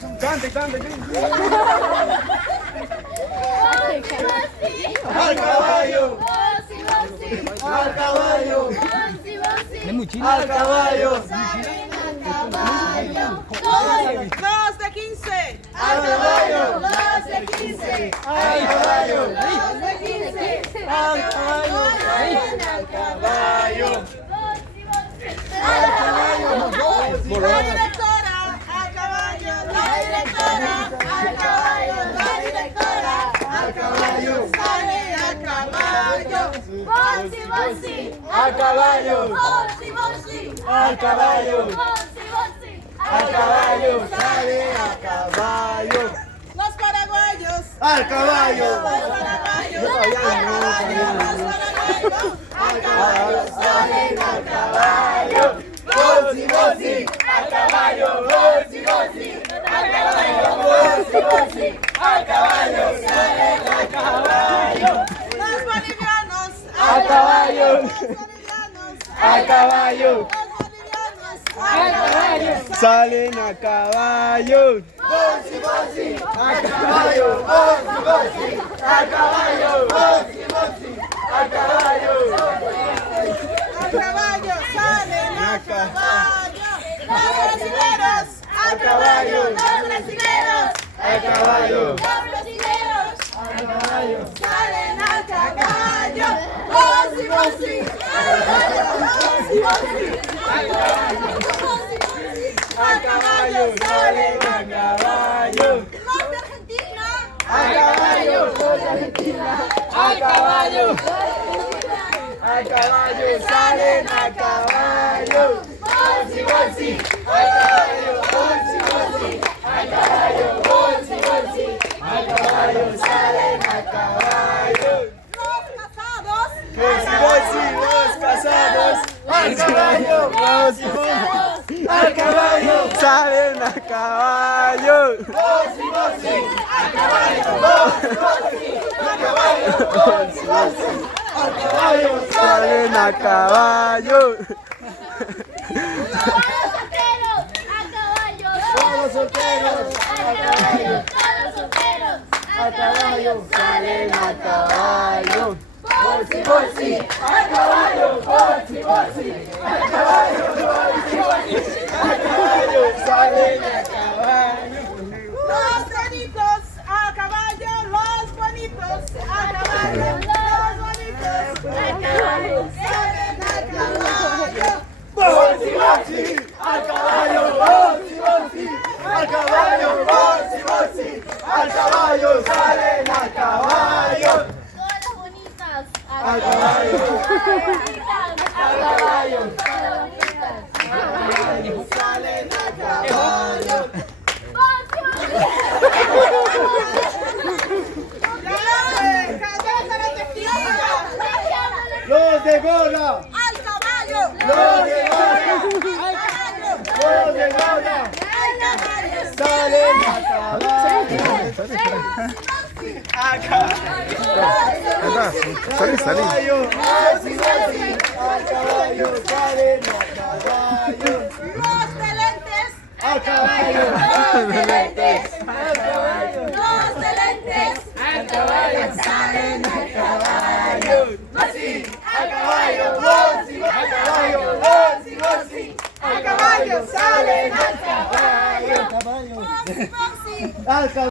Cante, cante, cante. Al caballo, al caballo, Es muy chino. al caballo, Los de 15. al caballo, Los de 15. al caballo, Los de 15. al caballo, al caballo. La directora, al caballo. La directora, al caballo. La directora, Al caballo, sale al caballo. Bolsi, bolsi. al caballo, Bolsi, bolsi. al caballo, Bolsi, bolsi. al caballo, sale a caballo, Los paraguayos. al caballo, Los paraguayos. Al caballo salen al caballo. bolsi, bolsi, al caballo, bolsi, bolsi, al caballo, bolsi, bolsi, al caballo, sale a caballo, Los bolivianos. al caballo, Los bolivianos. al caballo, Los bolivianos. Al caballo. Salen a caballo. bolsi, bolsi, al caballo, bolsi, bolsi, al caballo, bolsi, bolsi, al caballo, Al caballo salen al caballo. Los brasileros. Al caballo. Los brasileros. al caballo, Los brasileros. Salen al caballo. Bolsi, bolsi. Al caballo. Bolsi, bolsi. Al caballo. Bolsi, bolsi. al caballo, sale a caballo, Los de Argentina. al caballo, al caballo, al caballo, salen a caballo, bolsi, bolsi, al caballo, bolsi, bolsi, al caballo, bolsi, bolsi, al caballo, salen a caballo, Los casados. bolsi, bolsi, los casados, al caballo, bolsi, bolsi, al caballo, Salen a caballo. bolsi, bolsi, al caballo, bolsi, bolsi, al caballo, bolsi, bolsi, al caballo, Salen a caballo. todos solteros, al caballo, al caballo, salen a caballo, bolsi, bolsi, al caballo, bolsi, bolsi, al caballo, bolsi, bolsi, al caballo, salen a caballo, Los bonitos a caballo, los bonitos a caballo, los bonitos a caballo, salen a caballo. bolsi, bolsi, al caballo, bolsi, bolsi, al caballo, bolsi, bolsi, al caballo, salen a caballo, Todas las bonitas. al caballo, al caballo, Todas bonitas. salen a caballo. Los de gorra, Al caballo, los de gorra, al caballo, los de gorra, al caballo, salen a caballo. Salí, salí. Caballo, bolsi, bolsi, al caballo, salen a caballo. los de lentes, Al caballo, los de lentes, al caballo, los de lentes, al caballo, salen a caballo. Bolsi, al caballo, bolsi, al caballo, bolsi, bolsi, al caballo, salen al caballo. los boxy. Al caballo.